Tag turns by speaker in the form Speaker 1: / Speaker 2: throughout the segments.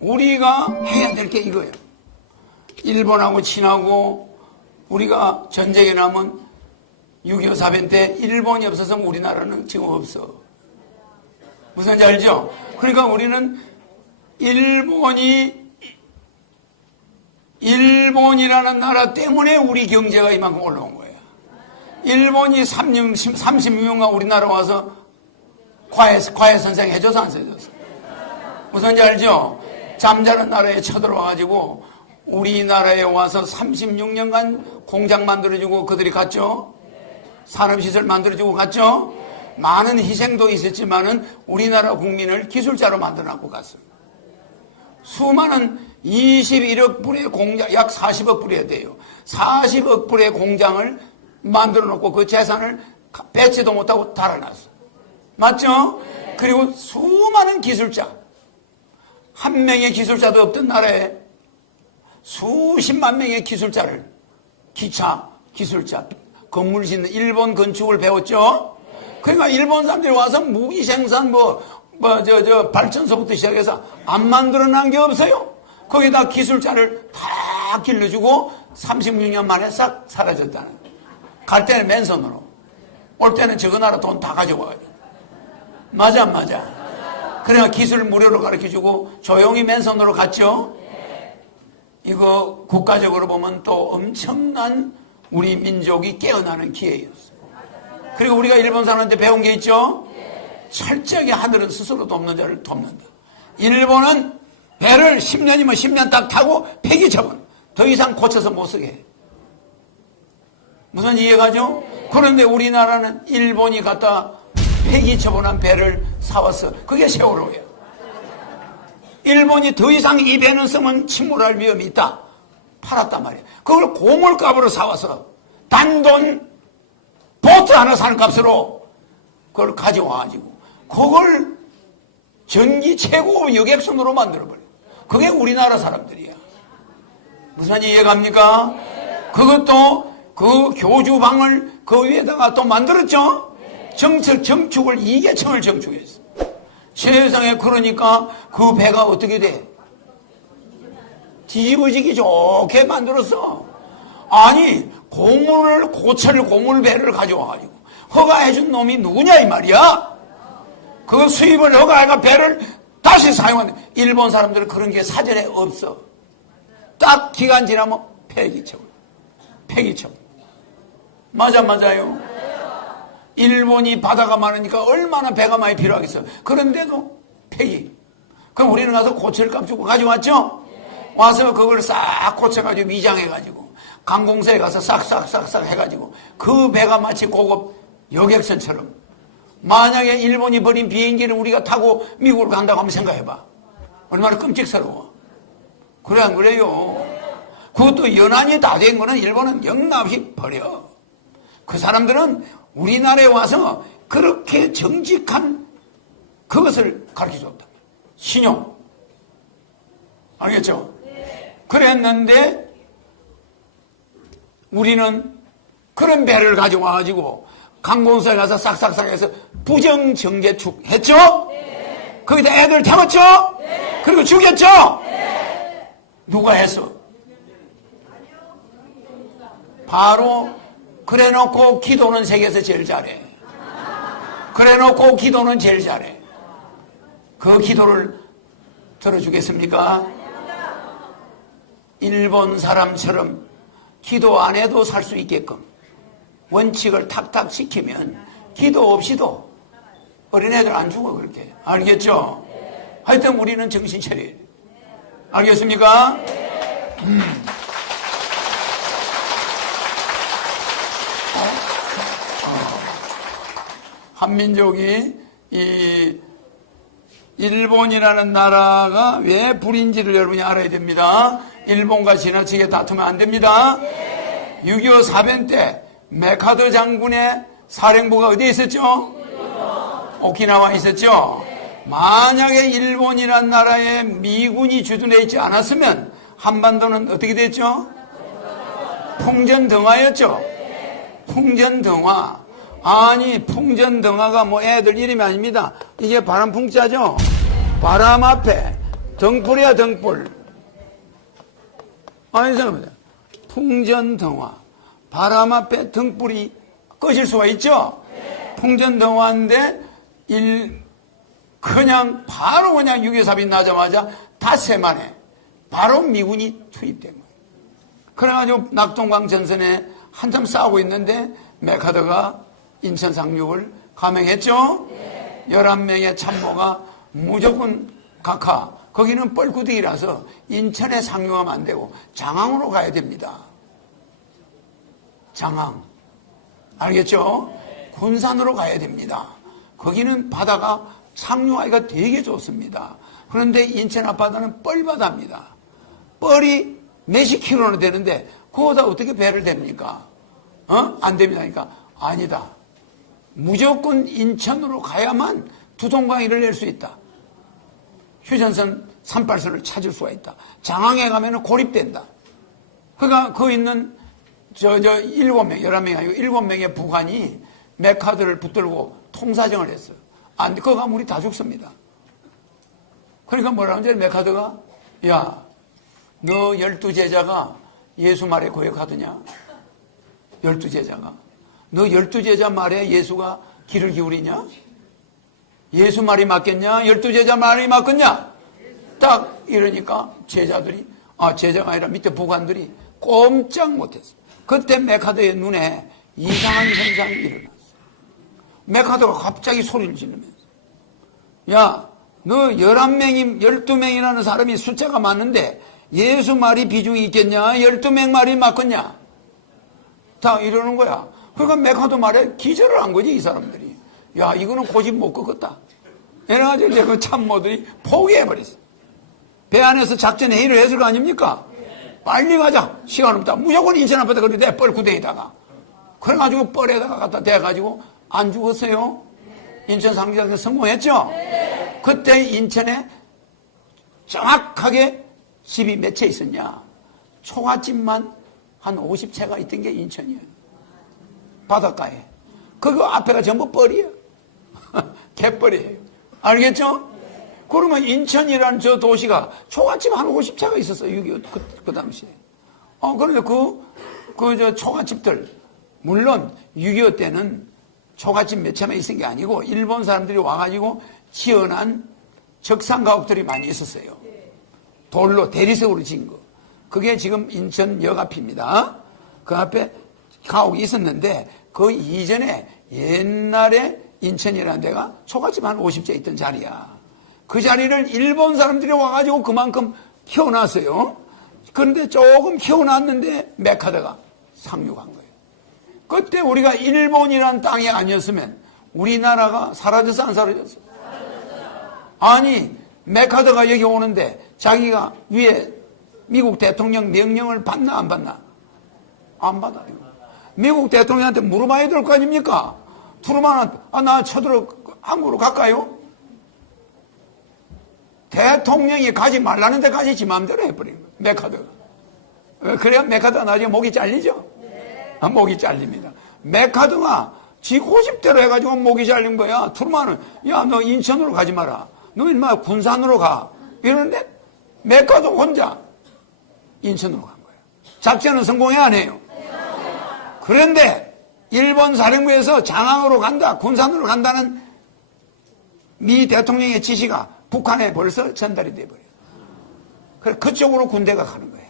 Speaker 1: 우리가 해야 될 게 이거예요. 일본하고 친하고 우리가 전쟁에 나면 6.25 사변 때 일본이 없어서 우리나라는 지금 없어. 무슨지 알죠? 그러니까 우리는 일본이 일본이라는 나라 때문에 우리 경제가 이만큼 올라온 거예요. 일본이 30, 36년간 우리나라 와서 과외, 과외 선생 해줘서 안 해줬어. 무슨지 알죠? 잠자는 나라에 쳐들어와가지고 우리나라에 와서 36년간 공장 만들어주고 그들이 갔죠? 산업시설 만들어주고 갔죠? 많은 희생도 있었지만은 우리나라 국민을 기술자로 만들어놨고 갔습니다. 수많은 21억 불의 공장, 약 40억 불이야 돼요. 40억 불의 공장을 만들어 놓고 그 재산을 배치도 못하고 달아놨어. 맞죠? 그리고 수많은 기술자, 한 명의 기술자도 없던 나라에 수십만 명의 기술자를, 기차, 기술자, 건물 짓는 일본 건축을 배웠죠? 그러니까 일본 사람들이 와서 무기 생산 뭐, 뭐, 저, 저, 발전소부터 시작해서 안 만들어 놓은 게 없어요. 거기다 기술자를 다 길러주고 36년 만에 싹 사라졌다는. 갈 때는 맨손으로. 올 때는 저거 나라 돈 다 가져와요. 맞아, 안 맞아? 그래야 기술 무료로 가르쳐 주고 조용히 맨손으로 갔죠? 이거 국가적으로 보면 또 엄청난 우리 민족이 깨어나는 기회였어요. 그리고 우리가 일본 사람한테 배운 게 있죠? 철저하게 하늘은 스스로 돕는 자를 돕는다. 일본은 배를 10년이면 10년 딱 타고 폐기 처분. 더 이상 고쳐서 못 쓰게 해. 무슨 이해가죠? 그런데 우리나라는 일본이 갖다 폐기 처분한 배를 사왔어. 그게 세월호예요. 일본이 더 이상 이 배는 쓰면 침몰할 위험이 있다. 팔았단 말이에요. 그걸 고물값으로 사와서 단돈 보트 하나 사는 값으로 그걸 가져와가지고 그걸 전기 최고 여객선으로 만들어버려. 그게 우리나라 사람들이야. 무슨 이해갑니까? 그것도 그 교주방을 그 위에다가 또 만들었죠? 정철, 정축을 이계청을 정축했어. 세상에 그러니까 그 배가 어떻게 돼? 뒤집어지기 좋게 만들었어. 아니, 고물을, 고철 고물 배를 가져와가지고 허가해준 놈이 누구냐 이 말이야? 그 수입을 허가해가 배를 다시 사용하는 일본 사람들은 그런 게 사전에 없어. 딱 기간 지나면 폐기처분. 폐기처분. 맞아, 맞아요. 일본이 바다가 많으니까 얼마나 배가 많이 필요하겠어. 그런데도 폐기. 그럼 우리는 가서 고철 값 주고 가져왔죠? 와서 그걸 싹 고쳐가지고 위장해가지고 강공서에 가서 싹싹싹싹 해가지고 그 배가 마치 고급 여객선처럼 만약에 일본이 버린 비행기를 우리가 타고 미국으로 간다고 한번 생각해봐. 얼마나 끔찍스러워. 그래, 안 그래요? 그것도 연한이 다 된 거는 일본은 영납이 버려. 그 사람들은 우리나라에 와서 그렇게 정직한 그것을 가르쳐 줬다. 신용. 알겠죠? 그랬는데 우리는 그런 배를 가져와가지고 강공서에 가서 싹싹싹 해서 부정정제축 했죠? 거기다 애들 태웠죠? 그리고 죽였죠? 누가 했어? 바로 그래 놓고 기도는 세계에서 제일 잘해. 그래 놓고 기도는 제일 잘해. 그 기도를 들어주겠습니까? 일본 사람처럼 기도 안 해도 살 수 있게끔 원칙을 탁탁 지키면 기도 없이도 어린애들 안 죽어 그렇게 알겠죠? 하여튼 우리는 정신 차려야 돼 알겠습니까? 음. 한민족이 이 일본이라는 나라가 왜 불인지를 여러분이 알아야 됩니다. 일본과 지나치게 다투면 안 됩니다. 6.25 사변 때 메카드 장군의 사령부가 어디에 있었죠? 오키나와 있었죠? 만약에 일본이란 나라에 미군이 주둔해 있지 않았으면 한반도는 어떻게 됐죠? 풍전등화였죠? 풍전등화. 아니 풍전등화가 뭐 애들 이름이 아닙니다. 이게 바람풍자죠. 바람 앞에 등불이야 등불. 아니 생각합니다. 풍전등화. 바람 앞에 등불이 꺼질 수가 있죠? 풍전등화인데 일 그냥 바로 그냥 유교삽이 나자마자 닷새 만에 바로 미군이 투입된 거예요. 그래가지고 낙동강 전선에 한참 싸우고 있는데 메카드가 인천 상륙을 감행했죠? 11명의 참모가 무조건 각하. 거기는 뻘구덩이라서 인천에 상륙하면 안 되고 장항으로 가야 됩니다. 장항. 알겠죠? 군산으로 가야 됩니다. 거기는 바다가 상륙하기가 되게 좋습니다. 그런데 인천 앞바다는 뻘바다입니다. 뻘이 몇십 킬로나 되는데 그거다 어떻게 배를 됩니까? 어? 안 됩니다. 그러니까 아니다. 무조건 인천으로 가야만 두동강이를 낼 수 있다. 휴전선 38선을 찾을 수가 있다. 장항에 가면은 고립된다. 그러니까 그 있는 저, 저, 일곱 명, 열한 명이 아니고 일곱 명의 부관이 메카드를 붙들고 통사정을 했어요. 안 돼. 그거 가면 우리 다 죽습니다. 그러니까 뭐라는 줄 메카드가, 야, 너 열두 제자가 예수 말에 고역하더냐? 열두 제자가. 너 열두 제자 말에 예수가 귀를 기울이냐? 예수 말이 맞겠냐? 열두 제자 말이 맞겠냐? 딱 이러니까 제자들이, 아, 제자가 아니라 밑에 부관들이 꼼짝 못했어. 그때 메카드의 눈에 이상한 현상이 일어났어. 메카드가 갑자기 소리를 지르면서, 야, 너 11명이, 12명이라는 사람이 숫자가 많은데 예수 말이 비중이 있겠냐? 12명 말이 맞겠냐? 다 이러는 거야. 그러니까 메카드 말에 기절을 한 거지, 이 사람들이. 야, 이거는 고집 못 꺾었다. 이래가지고 이제 그 참모들이 포기해버렸어. 배 안에서 작전 회의를 했을 거 아닙니까? 빨리 가자. 시간 없다. 무조건 인천 앞에다 그런데 뻘 구덩이다가. 그래가지고 뻘에다가 갖다 대가지고 안 죽었어요. 인천 상기장에서 성공했죠? 그때 인천에 정확하게 집이 몇 채 있었냐? 초가집만 한 50채가 있던 게 인천이에요. 바닷가에. 그거 앞에가 전부 뻘이에요. 개뻘이에요. 알겠죠? 그러면 인천이라는 저 도시가 초가집 한 50채가 있었어요. 6.25 그, 그 당시에. 어, 그런데 그, 그, 저 초가집들, 물론 6.25 때는 초가집 몇 채만 있은 게 아니고 일본 사람들이 와가지고 지어난 적산 가옥들이 많이 있었어요. 돌로 대리석으로 지은 거. 그게 지금 인천역 앞입니다. 그 앞에 가옥이 있었는데 그 이전에 옛날에 인천이라는 데가 초가집 한 50채 있던 자리야. 그 자리를 일본 사람들이 와가지고 그만큼 키워놨어요. 그런데 조금 키워놨는데 메카드가 상륙한 거예요. 그때 우리가 일본이란 땅이 아니었으면 우리나라가 사라졌어 안 사라졌어? 아니 메카드가 여기 오는데 자기가 위에 미국 대통령 명령을 받나 안 받나? 안 받아요. 미국 대통령한테 물어봐야 될 거 아닙니까? 투르만은 아, 나 쳐들어 한국으로 갈까요? 대통령이 가지 말라는 데까지 지 마음대로 해버린 거예요. 메카드가. 그래야 메카드가 나중에 목이 잘리죠? 아, 목이 잘립니다. 메카드가 지 고집대로 해가지고 목이 잘린 거야. 투르만은 야 너 인천으로 가지 마라. 너 인마 군산으로 가. 이러는데 메카드 혼자 인천으로 간 거예요. 작전은 성공해 안 해요? 그런데 일본 사령부에서 장항으로 간다, 군산으로 간다는 미 대통령의 지시가 북한에 벌써 전달이 돼버려요. 그쪽으로 군대가 가는 거야.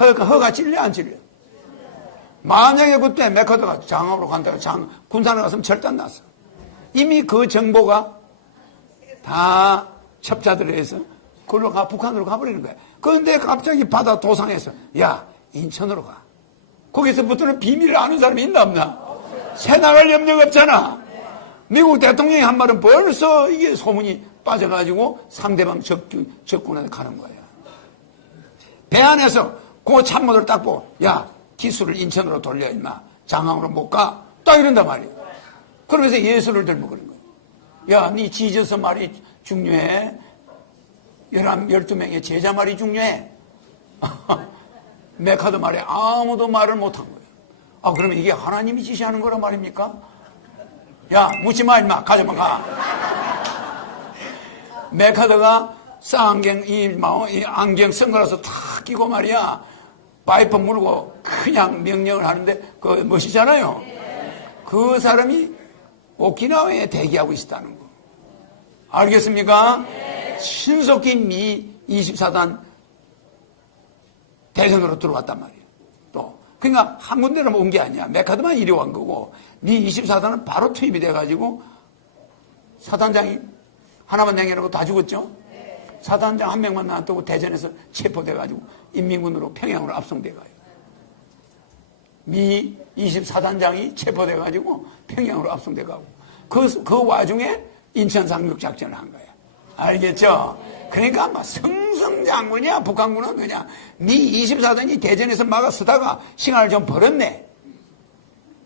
Speaker 1: 허가, 허가 찔려 안 찔려? 만약에 그때 메카드가 장항으로 간다고 장, 군산에 갔으면 안 났어. 이미 그 정보가 다 첩자들에 의해서 그걸로 가, 북한으로 가버리는 거야. 그런데 갑자기 바다 도상에서, 야, 인천으로 가. 거기서부터는 비밀을 아는 사람이 있나 없나? 새 나갈 염려가 없잖아. 미국 대통령이 한 말은 벌써 이게 소문이 빠져가지고 상대방 적군, 적군한테 가는 거야. 배 안에서 그 참모들 딱 보고, 야, 기술을 인천으로 돌려, 임마. 장항으로 못 가. 딱 이런단 말이야. 그러면서 예수를 그런 거야. 야, 네 지저서 말이 중요해. 열한, 열두 명의 제자 말이 중요해. 메카드 말에 아무도 말을 못한 거예요. 아, 그러면 이게 하나님이 지시하는 거란 말입니까? 야, 묻지 마, 임마. 가져만 가. 메카드가 쌍안경, 이, 마- 이 안경 선글라스 탁 끼고 말이야. 파이프 물고 그냥 명령을 하는데 그 멋이잖아요. 그 사람이 오키나와에 대기하고 있다는 거. 알겠습니까? 신속히 미 24단 대전으로 들어왔단 말이에요. 또. 그러니까 한 군데로 온 게 아니야. 메카드만 이리 온 거고, 미 24단은 바로 투입이 돼가지고, 사단장이 하나만 남겨놓고 다 죽었죠? 사단장 한 명만 놔두고 대전에서 체포돼가지고 인민군으로 평양으로 압송돼가요. 미 24단장이 체포돼가지고 평양으로 압송돼가고 그, 그 와중에 인천 상륙 작전을 한 거야. 알겠죠? 그러니까 막 승승장군이야 북한군은 그냥 미 24단이 대전에서 막아 쓰다가 시간을 좀 벌었네.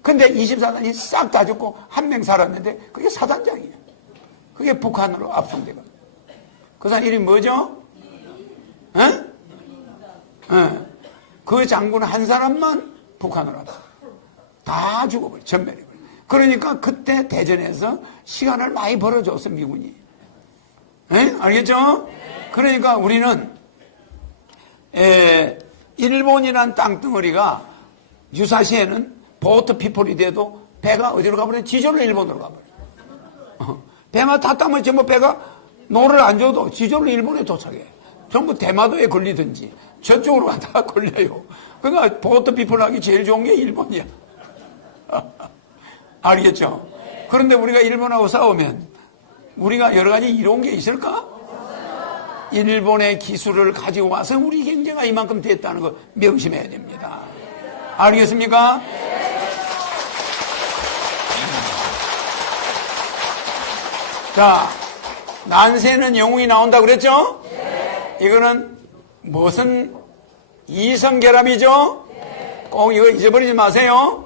Speaker 1: 근데 24단이 싹 다 죽고 한 명 살았는데 그게 사단장이야. 그게 북한으로 압송돼가. 그 사람 이름이 뭐죠? 에? 에. 그 장군 한 사람만 북한으로 압송. 다 죽어버려. 전멸해버려. 그러니까 그때 대전에서 시간을 많이 벌어줬어, 미군이. 에? 알겠죠? 그러니까 우리는, 에, 일본이란 땅덩어리가 유사시에는 보트 피폴이 돼도 배가 어디로 가버려? 지절로 일본으로 가버려. 어, 배만 탔다면 전부 배가 노를 안 줘도 지절로 일본에 도착해. 전부 대마도에 걸리든지 저쪽으로 가다가 걸려요. 그러니까 보트 피폴 하기 제일 좋은 게 일본이야. 알겠죠? 그런데 우리가 일본하고 싸우면 우리가 여러 가지 이로운 게 있을까? 일본의 기술을 가지고 와서 우리 경제가 이만큼 됐다는 거 명심해야 됩니다. 알겠습니까? 자, 난세는 영웅이 나온다 그랬죠? 이거는 무슨 이성결합이죠? 꼭 이거 잊어버리지 마세요.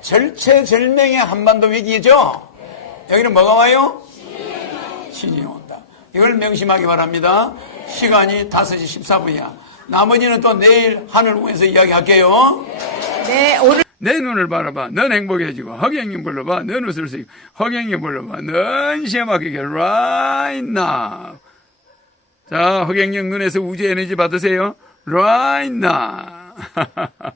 Speaker 1: 절체절명의 한반도 위기죠? 여기는 뭐가 와요? 신이 온다. 이걸 명심하기 바랍니다. 시간이 5시 14분이야. 나머지는 또 내일 하늘궁에서 이야기할게요.
Speaker 2: 네, 오늘
Speaker 3: 내 눈을 바라봐. 넌 행복해지고 허경영 불러봐. 넌 웃을 수 있고 허경영 불러봐. 넌 시험하게 right now. 자, 허경영 눈에서 우주 에너지 받으세요. right now.